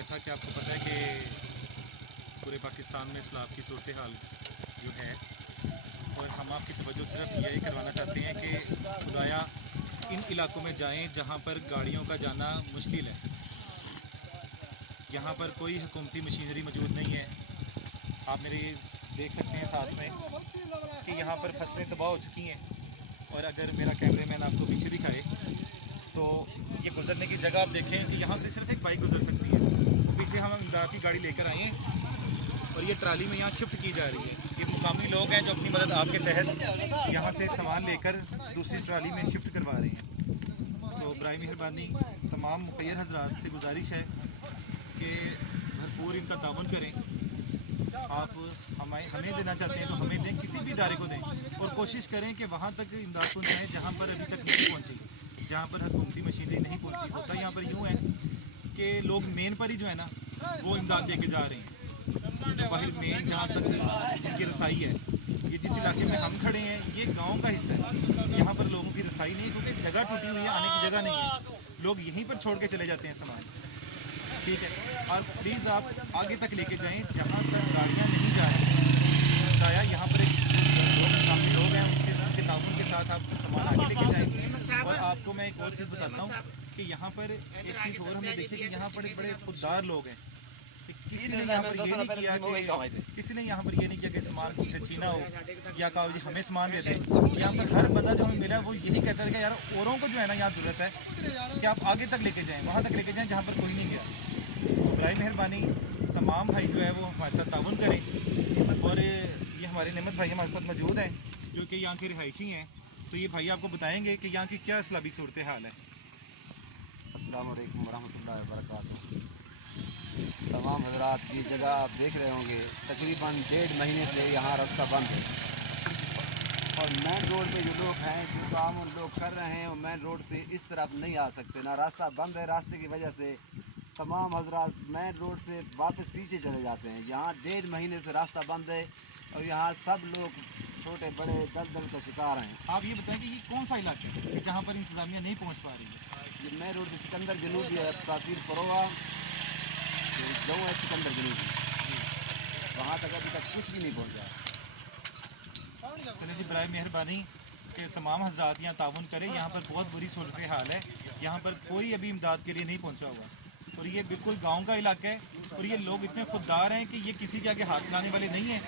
जैसा कि आपको पता है कि पूरे पाकिस्तान में सैलाब की सूरत हाल जो है, और हम आपकी तवज्जो सिर्फ यही करवाना चाहते हैं कि खुदाया इन इलाकों में जाएं जहां पर गाड़ियों का जाना मुश्किल है। यहाँ पर कोई हुकूमती मशीनरी मौजूद नहीं है। आप मेरे देख सकते हैं साथ में कि यहाँ पर फसलें तबाह हो चुकी हैं, और अगर मेरा कैमरामैन आपको पीछे दिखाए तो ये गुजरने की जगह आप देखें कि यहाँ से सिर्फ एक बाइक गुजर सकती है। तो पीछे हम इमदाद की गाड़ी लेकर आए हैं और ये ट्राली में यहाँ शिफ्ट की जा रही है। ये मुकामी लोग हैं जो अपनी मदद आपके तहत यहाँ से सामान लेकर दूसरी ट्राली में शिफ्ट करवा रहे हैं। तो बराए मेहरबानी तमाम मुखैर हजरात से गुजारिश है कि भरपूर इनका ताउन करें। आप हमें देना चाहते हैं तो हमें दें, किसी भी इदारे को दें, और कोशिश करें कि वहाँ तक इमदाद पहुँचाएँ जहाँ पर अभी तक नहीं पहुँची, जहाँ पर हुकूमती मशीनरी नहीं पहुँची। होता यहाँ पर यूँ है कि लोग मेन पर ही जो है ना वो इमदाद दे के जा रहे हैं। तो बाहर मेन जहाँ तक उनकी रसाई है, ये जिस इलाके में हम खड़े हैं ये गाँव का हिस्सा है, यहाँ पर लोगों की रसाई नहीं है क्योंकि जगह टूटी हुई है, आने की जगह नहीं है। लोग यहीं पर छोड़ के चले जाते हैं सामान। ठीक है, और प्लीज़ आप आगे तक लेके जाएं जहाँ तक गाड़ियाँ नहीं जा रही। बताया यहाँ पर एक सामने लोग हैं, उनके ताउन के साथ आप सामान आगे लेके जाएंगे। और आपको मैं एक और चीज़ बताता हूँ कि यहाँ पर एक चीज़ और हमने देखी कि यहाँ पर बड़े खुददार लोग हैं। किसी ने यहाँ पर ये नहीं किया कि किसी ने यहाँ पर ये नहीं किया कि सामान मुझसे छीना हो या कहा जी हमें सामान दे दें। यहाँ पर हर बंदा जो हमें मिला वो यही कहता है कि यार औरों को जो है ना यहाँ ज़रूरत है कि आप आगे तक लेके जाएँ, वहाँ तक लेके जाएँ जहाँ पर कोई नहीं गया। तो बराए मेहरबानी तमाम भाई जो है वो हमारे साथ ताउन करें। और ये हमारे नेमत भाई हमारे साथ मौजूद हैं जो कि यहाँ के रिहायशी हैं। तो ये भाई आपको बताएंगे कि यहाँ की क्या सैलाबी सूरत हाल है। अस्सलाम वालेकुम वरहमतुल्लाहि वबरकातुहू। तमाम हजरात ये जगह आप देख रहे होंगे तकरीबन 1.5 महीने से यहाँ रास्ता बंद है, और मेन रोड पे जो लोग हैं जो काम उन लोग कर रहे हैं वो मेन रोड से इस तरफ नहीं आ सकते, ना रास्ता बंद है। रास्ते की वजह से तमाम हजरात मेन रोड से वापस पीछे चले जाते हैं। यहाँ 1.5 महीने से रास्ता बंद है और यहाँ सब लोग छोटे बड़े दलदल का शिकार हैं। आप ये बताएं कि ये कौन सा इलाका है जहाँ पर इंतजामिया नहीं पहुँच पा रही है? ये मेन रोड से सिकंदर जनूबी है, तहसील फरोआ जो है सिकंदर जनूबी, वहाँ तक अभी तक कुछ भी नहीं पहुँचा। चलिए जी, बराए मेहरबानी कि तमाम हजरात यहाँ ताउन करें। यहाँ पर बहुत बुरी सूरत हाल है, यहाँ पर कोई अभी इमदाद के लिए नहीं पहुँचा हुआ, और ये बिल्कुल गांव का इलाका है। और ये लोग इतने खुददार हैं कि ये किसी के आगे हाथ लाने वाले नहीं हैं,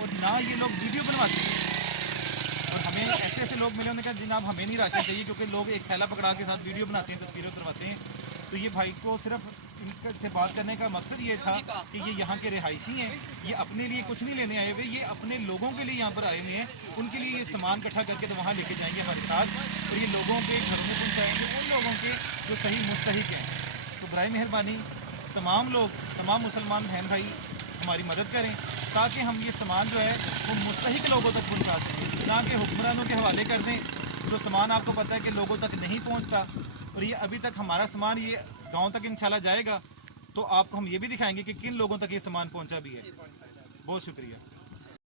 और ना ये लोग वीडियो बनवाते हैं। और हमें ऐसे ऐसे लोग मिले, उन्होंने कहा जनाब हमें नहीं राशन चाहिए, क्योंकि लोग एक थैला पकड़ा के साथ वीडियो बनाते हैं, तस्वीरें उतरवाते हैं। तो ये भाई को सिर्फ इनसे बात करने का मकसद ये था कि ये यहाँ के रिहायशी हैं, ये अपने लिए कुछ नहीं लेने आए हुए, ये अपने लोगों के लिए यहाँ पर आए हुए हैं। उनके लिए ये सामान इकट्ठा करके तो वहाँ लेके जाएंगे हमारे साथ, और ये लोगों के घरों में पहुँचाएँगे उन लोगों के जो सही मुस्तहिक हैं। तो बराए मेहरबानी तमाम लोग, तमाम मुसलमान बहन भाई हमारी मदद करें ताकि हम ये सामान जो है वो मुस्तहिक लोगों तक पहुँचा सकें, ना कि हुक्मरानों के हवाले कर दें। जो सामान आपको पता है कि लोगों तक नहीं पहुँचता, और ये अभी तक हमारा सामान ये गांव तक इंशाल्लाह जाएगा, तो आपको हम ये भी दिखाएंगे कि किन लोगों तक ये सामान पहुंचा भी है। बहुत शुक्रिया।